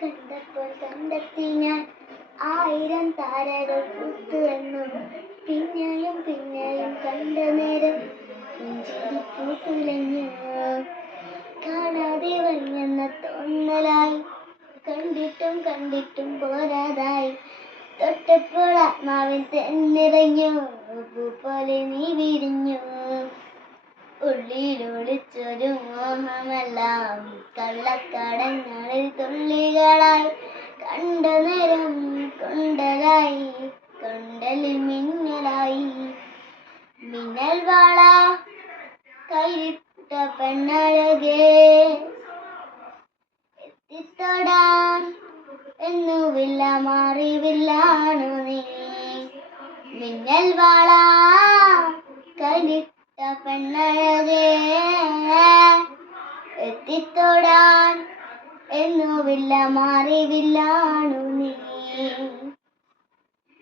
കണ്ടപ്പോൾ കണ്ടെത്തി ഞാൻ ആയിരം താരകൾ പൂത്തു എന്നു. പിന്നെയും പിന്നെയും കണ്ട നേരം പുഞ്ചിരി പൂത്തുലഞ്ഞു. കാണാതെ വന്നെന്ന തോന്നലായി, കണ്ടിട്ടും കണ്ടിട്ടും പോരാതായി. തൊട്ടപ്പോൾ ആത്മാവിൽ തെന്നിറങ്ങു, പൂ പോലെ നീ വിരിഞ്ഞു. ഉള്ളിലൊളിച്ചൊരു മോഹമെല്ലാം കള്ളക്കടങ്ങളിൽ തുള്ളികളായി. കണ്ട നേരം കൊണ്ടലായി, കൊണ്ടലിൽ മിന്നലായി. മിന്നൽ വാള കൈയിട്ട പെണ്ണഴകേ, എത്തിത്തൊടാൻ എന്നുവില്ല മാറിവില്ലാണു നീ. മിന്നൽ വാള കൈയിട്ട പെണ്ണഴകേ, എത്തിത്തൊടാൻ എന്നുവില്ല മാറിവില്ലാണു